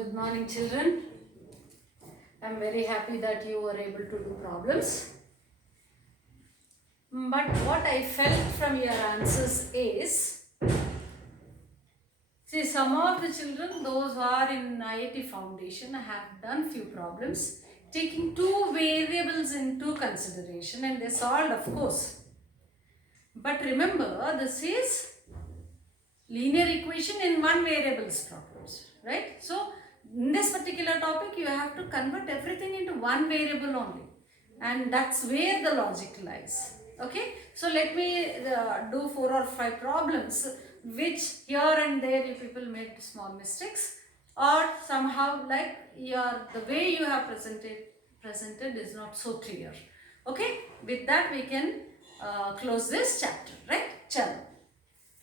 Good morning, children. I'm very happy that you were able to do problems. But what I felt from your answers is, see, some of the children, those who are in IIT Foundation, have done few problems, taking two variables into consideration, and they solved, of course. But remember, this is linear equation in one variables problems, right? So, in this particular topic, you have to convert everything into one variable only, and that's where the logic lies. Okay, so let me do 4 or 5 problems which here and there you people made small mistakes, or somehow like the way you have presented is not so clear. Okay, with that we can close this chapter, right? Chalo.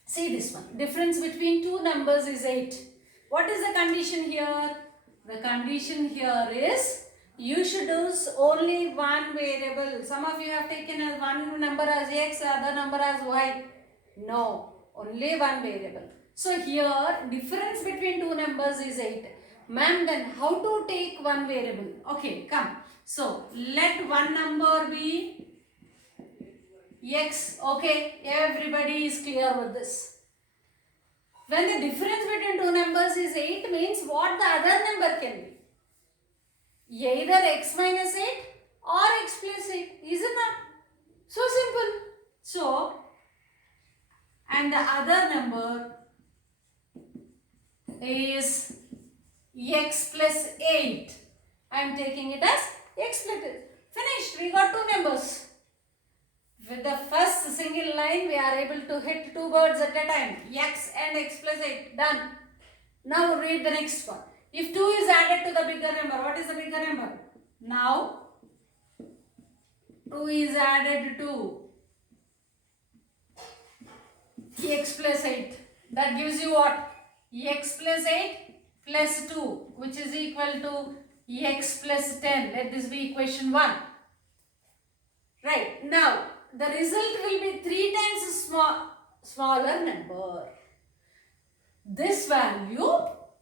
See this one. Difference between two numbers is 8. What is the condition here? The condition here is you should use only one variable. Some of you have taken one number as x, other number as y. No, only one variable. So here difference between two numbers is 8. Ma'am, then how to take one variable? Okay, come. So let one number be x. Okay, everybody is clear with this. When the difference between two numbers is 8 means what the other number can be? Either x minus 8 or x plus 8. Is it not? So simple. So, and the other number is x plus 8. I am taking it as x plus 8. Finished. We got two numbers. With the first single line, we are able to hit two birds at a time. X and x plus 8. Done. Now read the next one. If 2 is added to the bigger number, what is the bigger number? Now, 2 is added to x plus 8. That gives you what? X plus 8 plus 2, which is equal to x plus 10. Let this be equation 1. Right. Now, the result will be 3 times smaller number. This value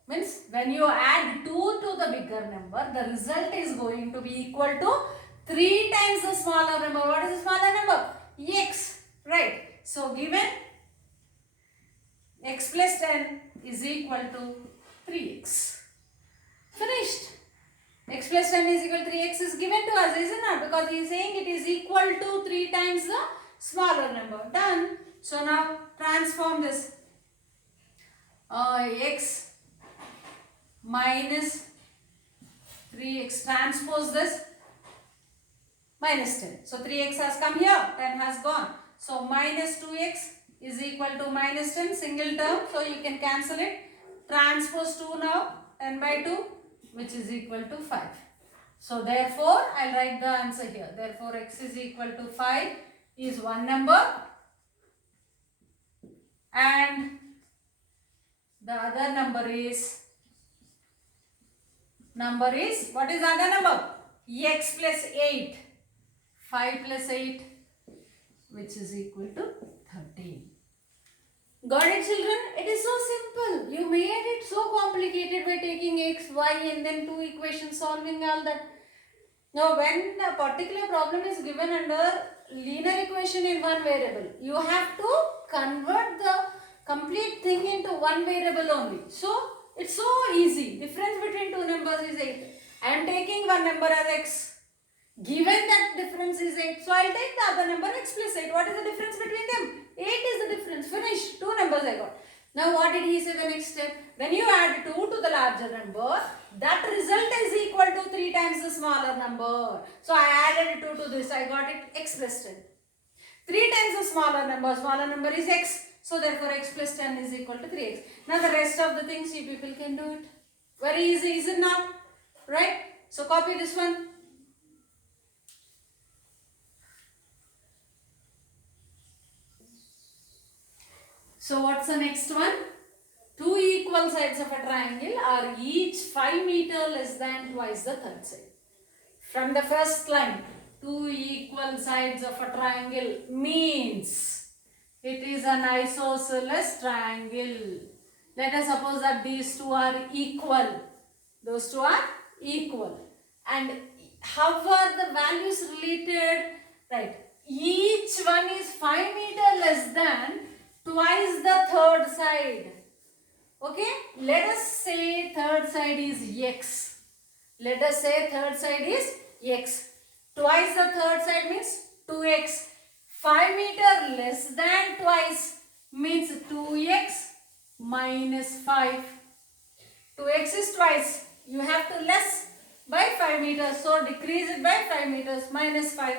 means when you add 2 to the bigger number, the result is going to be equal to 3 times the smaller number. What is the smaller number? X. Right. So, given x plus 10 is equal to 3x. Finished. X plus 10 is equal to 3x is given to us, is it not? Because he is saying it is equal to 3 times the smaller number. Done. So now transform this. X minus 3x. Transpose this. Minus 10. So 3x has come here. 10 has gone. So minus 2x is equal to minus 10. Single term. So you can cancel it. Transpose 2 now. 10 by 2. Which is equal to 5. So therefore, I will write the answer here. Therefore, x is equal to 5 is one number, and the other number is what is the other number? X plus 8. 5 plus 8, which is equal to 13. Got it, children? It is so simple. You made it so complicated by taking x, y and then two equations, solving all that. Now, when a particular problem is given under linear equation in one variable, you have to convert the complete thing into one variable only. So, it's so easy. Difference between two numbers is 8. I am taking one number as x. Given that difference is 8, so I will take the other number x plus 8. What is the difference between them? 8 is the difference. Finish. Two numbers I got. Now what did he say the next step? When you add 2 to the larger number, that result is equal to 3 times the smaller number. So I added 2 to this. I got it x plus 10. 3 times the smaller number is x. So therefore x plus 10 is equal to 3x. Now the rest of the things you people can do it. Very easy, is it not? Right? So copy this one. So what's the next one? Two equal sides of a triangle are each 5 meter less than twice the third side. From the first line, two equal sides of a triangle means it is an isosceles triangle. Let us suppose that these two are equal. Those two are equal. And how are the values related? Right. Each one is 5 meter less than twice the third side. Okay. Let us say third side is x. Let us say third side is x. Twice the third side means 2x. 5 meter less than twice means 2x minus 5. 2x is twice. You have to less by 5 meters. So decrease it by 5 meters minus 5.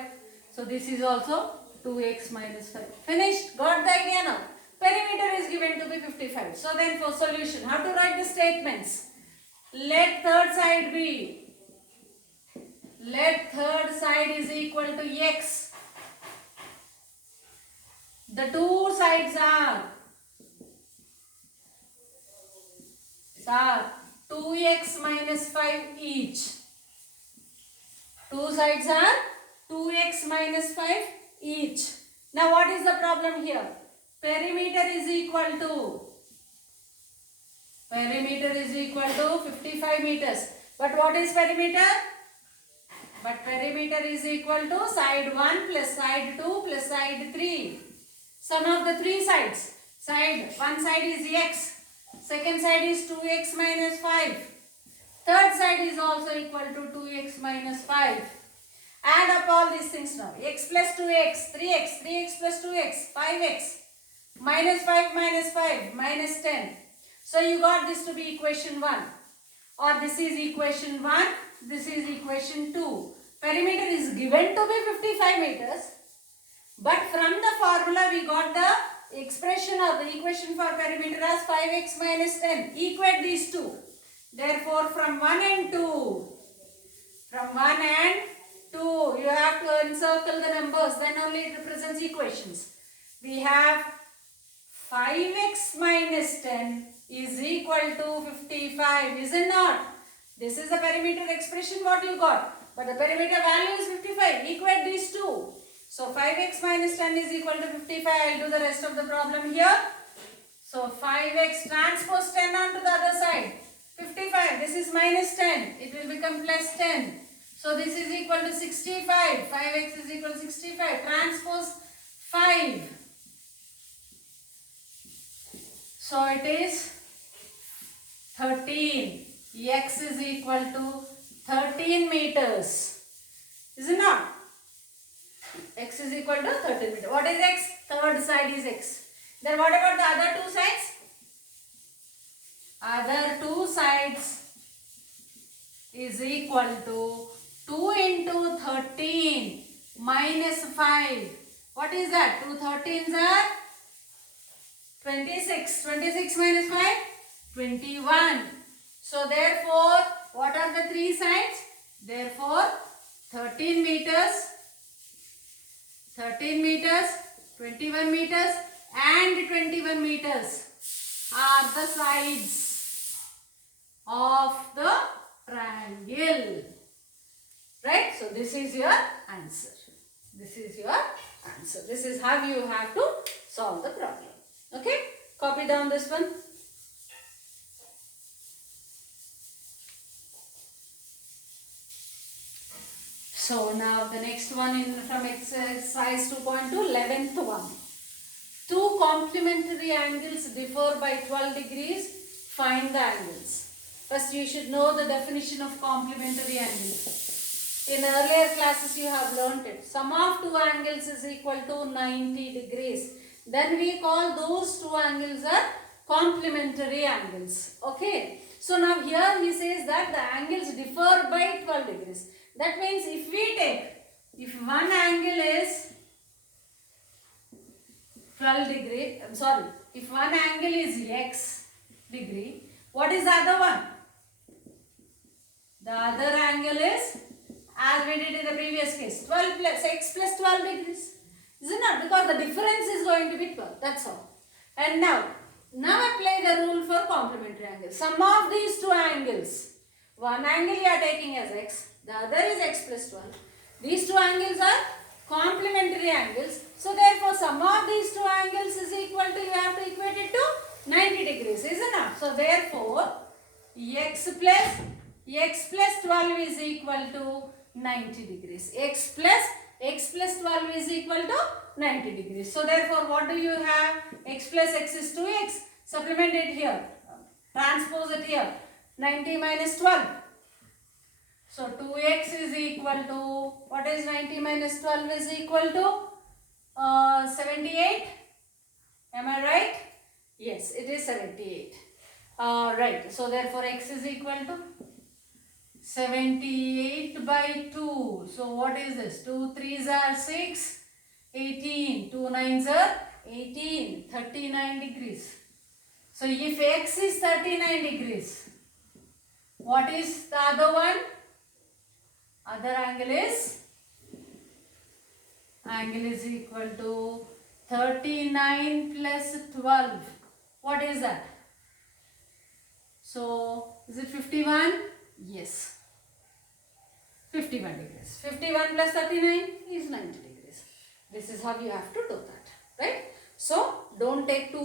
So this is also 2x minus 5. Finished? Got the idea now? Perimeter is given to be 55. So then for solution, how to write the statements? Let third side be. Let third side is equal to x. The two sides are 2x minus 5 each. Two sides are 2x minus 5 each. Now what is the problem here? Perimeter is equal to 55 meters. But what is perimeter? But perimeter is equal to side 1 plus side 2 plus side 3. Sum of the three sides. One side is x. Second side is 2x minus 5. Third side is also equal to 2x minus 5. Add up all these things now. X plus 2x, 3x, 3x plus 2x, 5x, minus 5 minus 5, minus 10. So you got this to be equation 1. Or this is equation 1, this is equation 2. Perimeter is given to be 55 meters. But from the formula we got the expression or the equation for perimeter as 5x minus 10. Equate these two. Therefore from 1 and 2, you have to encircle the numbers, then only it represents equations. We have 5x minus 10 is equal to 55, is it not? This is the perimeter expression what you got. But the perimeter value is 55. Equate these two. So 5x minus 10 is equal to 55. I'll do the rest of the problem here. So 5x transpose 10 onto the other side. 55. This is minus 10. It will become plus 10. So this is equal to 65. 5x is equal to 65. Transpose 5. So it is 13. X is equal to 13 meters. Is it not? X is equal to 13 meters. What is x? Third side is x. Then what about the other two sides? Other two sides is equal to 2 into 13 minus 5. What is that? 2 13s are 26. 26 minus 5? 21. So therefore, what are the three sides? Therefore, 13 meters, 21 meters and 21 meters are the sides of the triangle. Right? So this is your answer. This is your answer. This is how you have to solve the problem. Okay? Copy down this one. So now the next one from exercise 2.2, 11th one. Two complementary angles differ by 12 degrees. Find the angles. First you should know the definition of complementary angles. In earlier classes you have learnt it. Sum of two angles is equal to 90 degrees. Then we call those two angles are complementary angles. Okay. So now here he says that the angles differ by 12 degrees. That means if one angle is 12 degree, if one angle is x degree, what is the other one? The other angle is, as we did in the previous case, 12 plus x plus 12 degrees. Is it not? Because the difference is going to be 12. That's all. And now apply the rule for complementary angles. Sum of these two angles. One angle you are taking as x. The other is x plus 12. These two angles are complementary angles. So therefore, sum of these two angles is equal to, you have to equate it to 90 degrees, isn't it? So therefore, x plus x plus 12 is equal to 90 degrees. X plus 12 is equal to 90 degrees. So therefore what do you have? X plus x is 2x. Supplement it here. Transpose it here. 90 minus 12. So 2x is equal to, what is 90 minus 12 is equal to 78. Am I right? Yes, it is 78. Right. So therefore x is equal to 78 by 2. So what is this? 2 3s are 6, 18. 2 9s are 18. 39 degrees. So if x is 39 degrees, what is the other one? Other angle is equal to 39 plus 12. What is that? So is it 51? Yes. 51 degrees. 51 plus 39 is 90 degrees. This is how you have to do that. Right? So don't take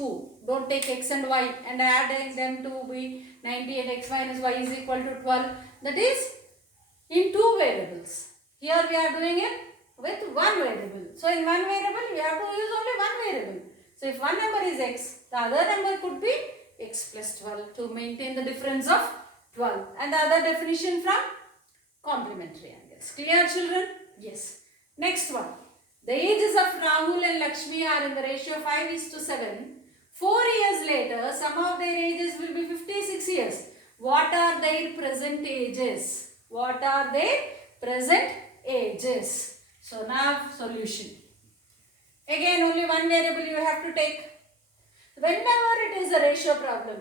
x and y and add them to be 90 and x minus y is equal to 12. That is in two variables. Here we are doing it with one variable. So in one variable we have to use only one variable. So if one number is x, the other number could be x plus 12 to maintain the difference of 12. And the other definition from complementary angles. Clear, children? Yes. Next one. The ages of Rahul and Lakshmi are in the ratio 5:7. 4 years later, sum of their ages will be 56 years. What are their present ages? What are their present ages? So now solution. Again only one variable you have to take. Whenever it is a ratio problem,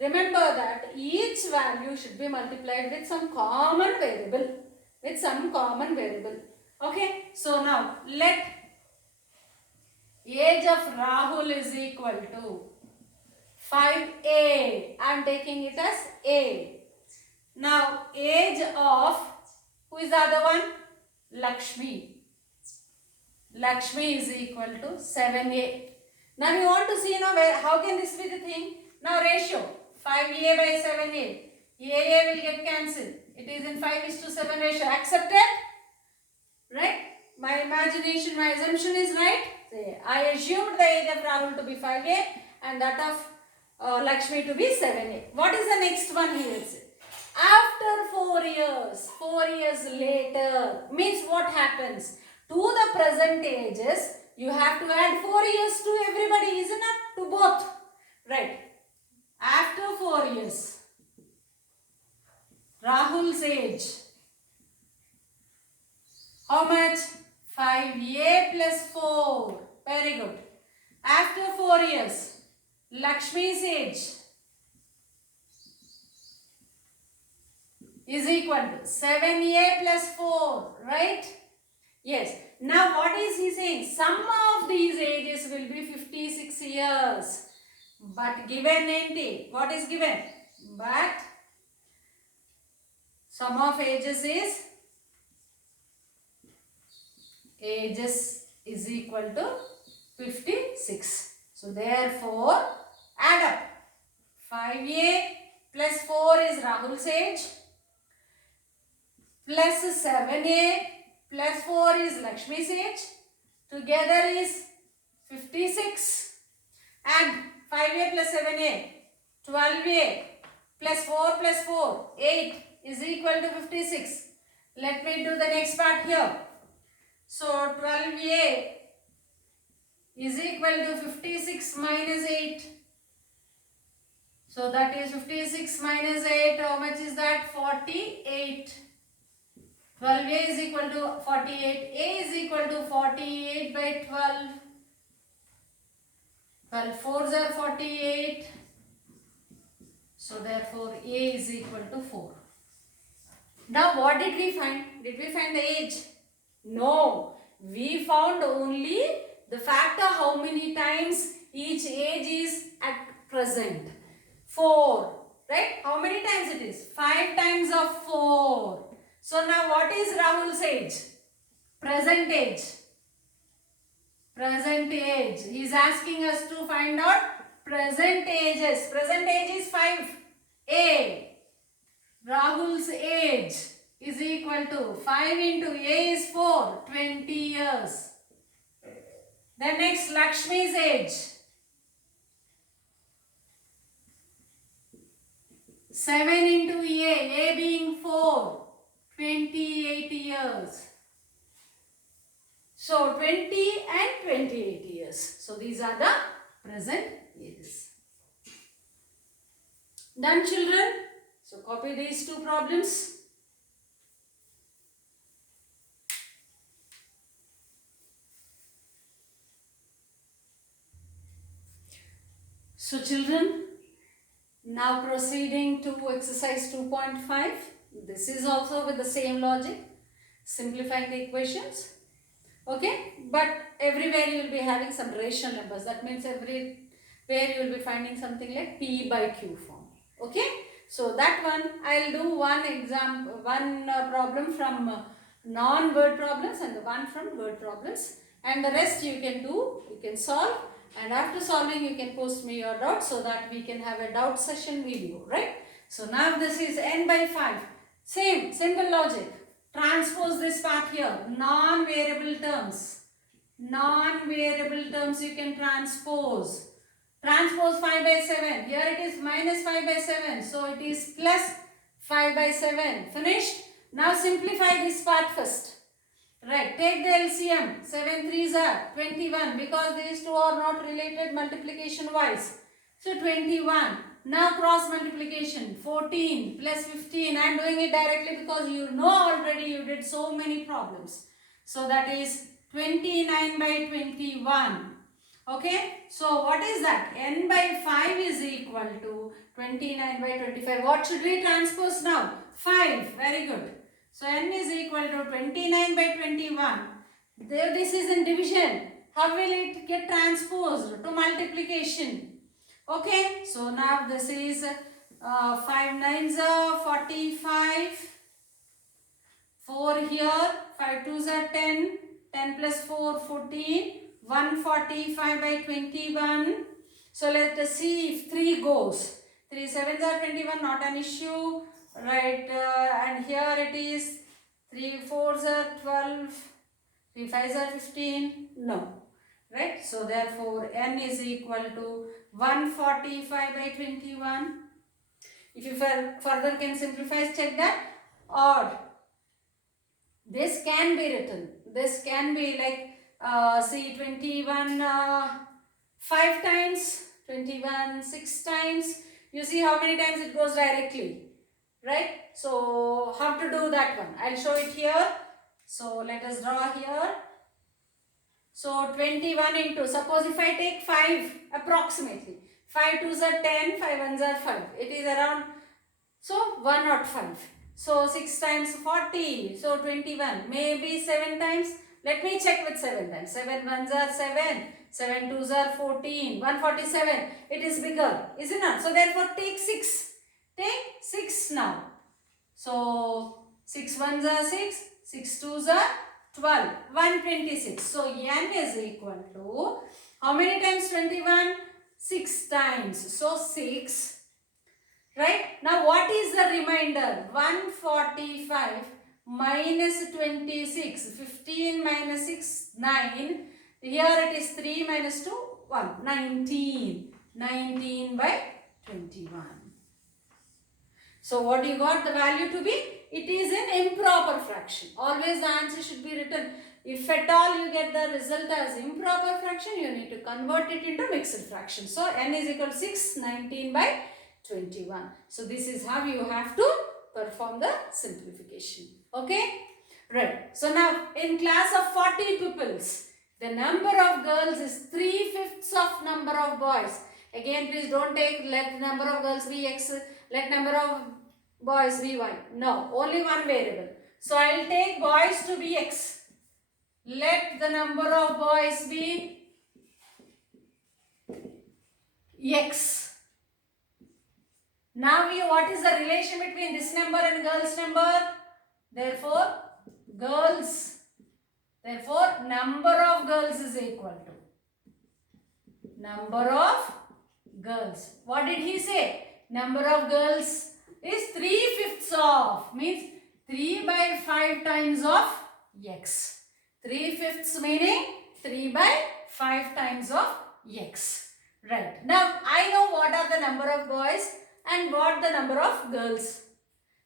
remember that each value should be multiplied with some common variable. Okay. So now let age of Rahul is equal to 5A. I am taking it as A. Now age of, who is the other one? Lakshmi. Lakshmi is equal to 7A. Now we want to see now how can this be the thing? Now ratio 5A by 7A. AA will get cancelled. It is in 5:7 ratio. Accepted? Right? My imagination, my assumption is right. I assumed the age of Rahul to be 5A and that of Lakshmi to be 7A. What is the next one here? After 4 years later, means what happens? To the present ages, you have to add 4 years to everybody, isn't it? To both. Right. After 4 years, Rahul's age. How much? 5A plus 4. Very good. After 4 years, Lakshmi's age is equal to 7A plus 4. Right? Yes. Now what is he saying? Sum of these ages will be 56 years. But given 90. What is given? But sum of ages is equal to 56. So therefore add up. 5A plus 4 is Rahul's age. Plus 7A plus 4 is Lakshmi's age. Together is 56. And 5A plus 7A, 12A plus 4, 8 is equal to 56. Let me do the next part here. So 12A is equal to 56 minus 8. So that is 56 minus 8. How much is that? 48. 12A is equal to 48. A is equal to 48 by 12. 12 4s are 48. So therefore A is equal to 4. Now what did we find? Did we find the age? No. We found only the factor how many times each age is at present. 4. Right? How many times it is? 5 times of 4. So now what is Rahul's age? Present age. Present age. He is asking us to find out present ages. Present age is 5. A. Rahul's equal to 5 into A is 4, 20 years. Then next Lakshmi's age. 7 into A being 4, 28 years. So 20 and 28 years. So these are the present ages. Done, children? So copy these two problems. So children, now proceeding to exercise 2.5. This is also with the same logic, simplifying the equations. Okay, but everywhere you will be having some rational numbers. That means everywhere you will be finding something like P by Q form. Okay, so that one I will do one problem from non-word problems and the one from word problems, and the rest you can solve, and after solving you can post me your doubts so that we can have a doubt session video, right? So now this is n by 5. Same simple logic. Transpose this part here. Non-variable terms. Non-variable terms you can transpose. Transpose 5 by 7. Here it is minus 5 by 7. So it is plus 5 by 7. Finished? Now simplify this part first. Right. Take the LCM. 7 3s are 21 because these two are not related multiplication wise. So 21. Now cross multiplication. 14 plus 15. I am doing it directly because you know already you did so many problems. So that is 29 by 21. Okay. So what is that? N by 5 is equal to 29 by 25. What should we transpose now? 5. Very good. So n is equal to 29 by 21. There this is in division. How will it get transposed to multiplication? Okay. So now this is 5 9s are 45. 4 here. 5 2s are 10. 10 plus 4 14. 145 by 21. So let us see if 3 goes. 3 7s are 21. Not an issue. Right, and here it is 3 4s are 12, 3 5s are 15, no, right? So therefore n is equal to 145 by 21. If you further can simplify, check that. Or this can be written, this can be like see 21 5 times, 21 6 times. You see how many times it goes directly. Right? So how to do that one? I'll show it here. So let us draw here. So 21 into, suppose if I take 5 approximately. 5 2s are 10, 5 1s are 5. It is around, so 105. So 6 times 40. So 21. Maybe 7 times. Let me check with 7 times. 7 1s are 7. 7 2s are 14. 147. It is bigger. Is it not? So therefore take 6. Take 6 now. So 6 1s are 6, 6 2s are 12, 126. So n is equal to, how many times 21? 6 times. So 6. Right? Now what is the remainder? 145 minus 26. 15 minus 6, 9. Here it is 3 minus 2, 1. 19. 19 by 21. So what you got the value to be? It is an improper fraction. Always the answer should be written. If at all you get the result as improper fraction, you need to convert it into mixed fraction. So n is equal to 6, 19 by 21. So this is how you have to perform the simplification. Okay? Right. So now in class of 40 pupils, the number of girls is 3/5 of number of boys. Again, please don't take let number of girls be x, let number of boys be y. No, only one variable. So I will take boys to be x. Let the number of boys be x. Now what is the relation between this number and girls number? Therefore, number of girls is equal to number of girls. What did he say? Number of girls is 3/5 of, means 3 by 5 times of x. 3/5 meaning 3 by 5 times of x. Right. Now, I know what are the number of boys and what the number of girls.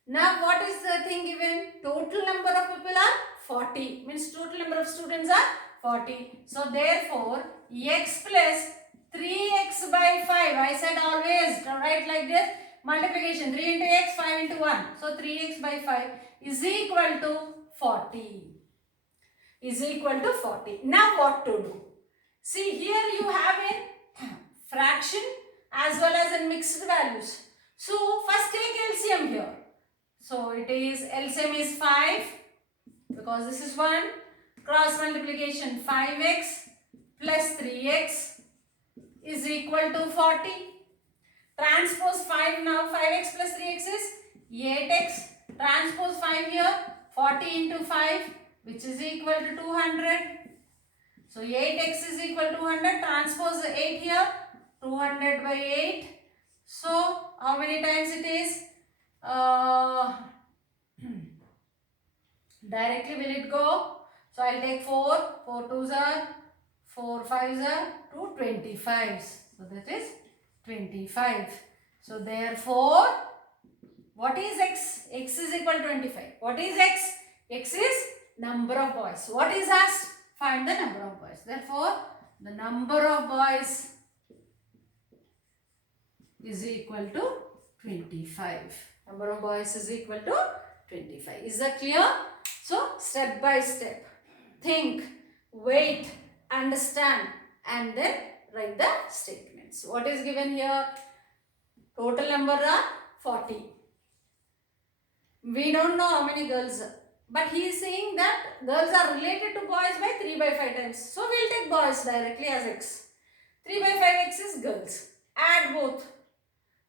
Now, what is the thing given? Total number of people are 40. Means total number of students are 40. So, therefore, x plus 3x by 5. I said always write like this. Multiplication 3 into x, 5 into 1. So, 3x by 5 is equal to 40. Is equal to 40. Now, what to do? See, here you have in fraction as well as in mixed values. So, first take LCM here. So, it is LCM is 5 because this is 1. Cross multiplication 5x plus 3x is equal to 40. Transpose 5 now. 5x plus 3x is 8x. Transpose 5 here. 40 into 5 which is equal to 200. So, 8x is equal to 200. Transpose 8 here. 200 by 8. So, how many times it is? Directly will it go? So, I will take 4. 4 2s are 4 5s are 2 25s. So, that is 25. So, therefore, what is x? X is equal to 25. What is x? X is number of boys. What is asked? Find the number of boys. Therefore, the number of boys is equal to 25. Number of boys is equal to 25. Is that clear? So, step by step, think, wait, understand and then write the statements. What is given here? Total number are 40. We don't know how many girls are. But he is saying that girls are related to boys by 3 by 5 times. So, we will take boys directly as x. 3 by 5x is girls. Add both.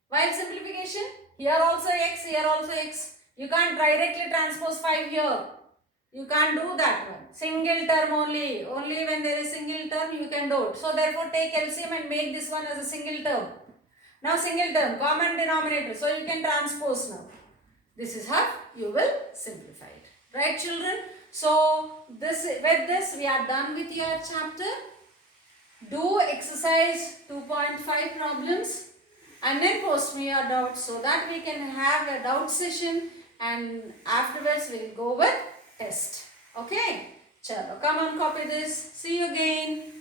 While simplification, here also x, here also x. You can't directly transpose 5 here. You can't do that one. Single term only. Only when there is single term you can do it. So, therefore, take LCM and make this one as a single term. Now, single term, common denominator. So, you can transpose now. This is how you will simplify it. Right, children? So, with this we are done with your chapter. Do exercise 2.5 problems and then post me your doubts so that we can have a doubt session and afterwards we will go with test. Okay? Chalo, come on, copy this. See you again.